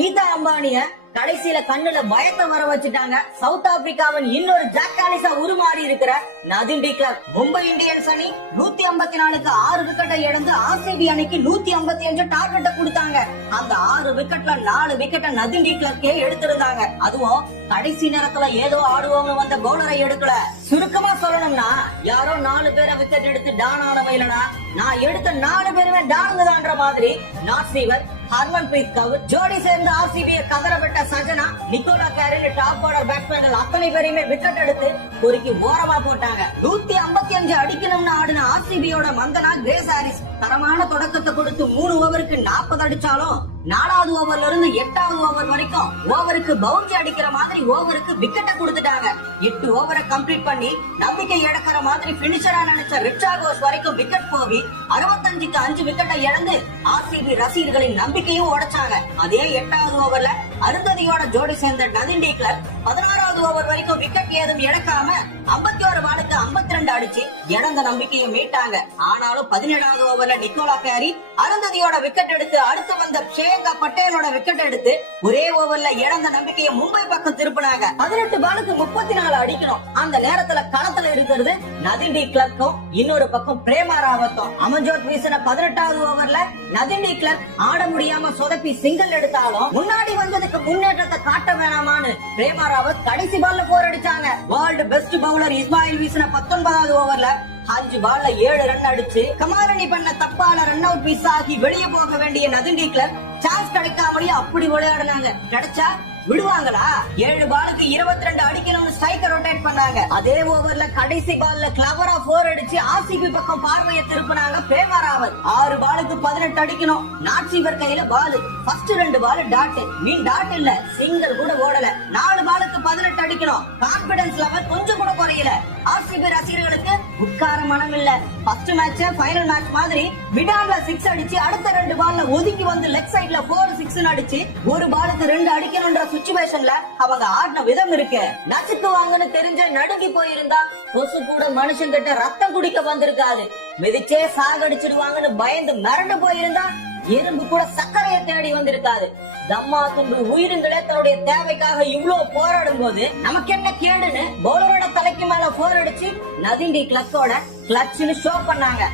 நீதா அம்பானிய கடைசியில கண்ணுல பயத்தை வர வச்சுட்டாங்க. சவுத் ஆப்பிரிக்காவின் இன்னொரு ஜாக்காலிசா உருமாறி இருக்கிற Nadeem D Clark. Mumbai Indians அணி 154க்கு 6 விக்கெட்டை இழந்து ஆர்சிபி அணிக்கு 155 டார்கெட்டை கொடுத்தாங்க. அந்த 6 விக்கெட்ல 4 விக்கெட்டை நதீம் டி கிளார்க்கே எடுத்திருந்தாங்க. அதுவும் கடைசி நேரத்துல ஏதோ ஆடுவோம்னு வந்த பவுலரை எடுக்கல. சுருக்கமா சொல்லணும்னா யாரோ 4 பேரை விக்கெட் எடுத்து டான் ஆனவ இல்லனா நான் எடுத்த 4 பேருமே டானுங்கதான்ற மாதிரி நாட்ஸீவர், ஹர்மன்பிரீத் கவுர், ஜோடி சேர்ந்து ஆர்சிபியை கதறப்பட்ட சஜனா, நிக்கோலா கேரின் டாப் ஆர்டர் பேட்ஸ்மேன்கள் அத்தனை பேரையுமே விக்கெட் எடுத்து பொறுக்கி ஓரமா போட்டாங்க. 155 அடிக்கணும்னு ஆடின ஆர்சிபியோட மந்தனா கிரேஸ் ஹாரிஸ் தரமான தொடக்கத்தை கொடுத்து 3 ஓவருக்கு 40 அடிச்சாலும் 4வது ஓவர்ல இருந்து 8வது ஓவர் வரைக்கும் ஓவருக்கு பவுண்டரி அடிக்கிற மாதிரி ஓவருக்கு விக்கெட்டை கொடுத்துட்டாங்க. 8 ஓவரை கம்ப்ளீட் பண்ணி நம்பிக்கை இழக்கிற மாதிரி பினிஷரா நினைச்ச ரிச்சார்ட் வரைக்கும் விக்கெட் போவி 65க்கு 5 விக்கெட்டை இழந்து ஆர்சிபி ரசிகர்களின் நம்பிக்கையும் உடைச்சாங்க. அதே 8வது ஓவர்ல அருந்ததியோட ஜோடி சேர்ந்த நதீம் டி கிளார்க் 16வது ஓவர் வரைக்கும் விக்கெட் ஏதும் இழக்காம 51 பாலுக்கு 52 அடிச்சு இழந்த நம்பிக்கையை மீட்டாங்க. ஆனாலும் 17வது ஓவர்ல நிக்கோலா கேரி அருந்ததியோட விக்கெட் எடுத்து அடுத்து வந்த பிரியங்கா பட்டேலோட விக்கெட் எடுத்து ஒரே ஓவர்ல இழந்த நம்பிக்கையை மும்பை பக்கம் திருப்பினாங்க. 18 பாலுக்கு 34 அடிக்கணும். அந்த நேரத்துல களத்துல இருக்கிறது நதீம் டி கிளார்க்கும் இன்னொரு பக்கம் பிரேமா ராவத்தும். அமன்ஜோத் வீசின 18வது ஓவர்ல நதீம் டி கிளார்க் ஆட முடியாம சொதப்பி சிங்கிள் எடுத்தாலும் முன்னாடி வந்ததுக்கு முன்னேற்றத்தை காட்ட வேணாமான்னு பிரேமா ராவத் கடைசி பால்ல 4 அடிச்சாங்க. வேர்ல்டு பெஸ்ட் பவுலர் இஸ்மாயில் வீசின 19வது ஓவர்ல 5 பால்ல 7 ரன் அடிச்சு கமாலனி பண்ண தப்பால ரன் அவுட் மிஸ் ஆகி வெளியே போக வேண்டிய நதீம் டி கிளார்க் சான்ஸ் கிடைக்காமலேயே அப்படி விளையாடுனாங்க. கிடைச்சா விடுவாங்களா? 7 பாலுக்கு 22 அடிக்கணும்னு ஸ்ட்ரைக்கர் ரொட்டேட் பண்ணாங்க. அதே ஓவர்ல கடைசி பால்ல கிளவரா 4 அடிச்சு ஆர்சிபி பக்கம் பார்வையை திருப்பினாங்க பிரேமா ராவத். 6 பாலுக்கு 18 அடிக்கணும். நாட்ஸீவர் கையில பால். First 2 ball dot. மீன் டாட் இல்ல, சிங்கிள் கூட ஓடல. 4 பாலுக்கு 18 அடிக்கணும். கான்பிடன்ஸ் லெவல் கொஞ்சம் கூட குறையல. ஆர்சிபி ரசிகர்களுக்கு உட்கார மனம் இல்ல. ஃபர்ஸ்ட் மேட்ச் ஃபைனல் மேட்ச் மாதிரி விடான்ல 6 அடிச்சு அடுத்த 2 பால்ல ஒதுங்கி வந்து லெக் சைடுல 4-6 அடிச்சு 1 பாலுக்கு 2 அடிக்கணும்ன்ற சிச்சுவேஷன்ல அவங்க ஆடின விதம் இருக்கு. நசுக்கு வாங்கன்னு தெரிஞ்ச நடுங்கி போயிருந்தா கொசு கூட மனுஷன் கிட்ட ரத்தம் குடிக்க வந்திருக்காது. மிதிச்சே சாகடிச்சிடுவாங்கன்னு பயந்து மிரண்டு போயிருந்தா எறும்பு கூட சர்க்கரையை தேடி வந்திருக்காது. தம்மா துண்டு உயிரின்களே தன்னுடைய தேவைக்காக இவ்வளவு போராடும் போது நமக்கு என்ன கேடுன்னு பவுலரோட தலைக்கு மேல 4 அடிச்சு நதீம் டி கிளார்க்கோட கிளட்ச்னு ஷோ பண்ணாங்க.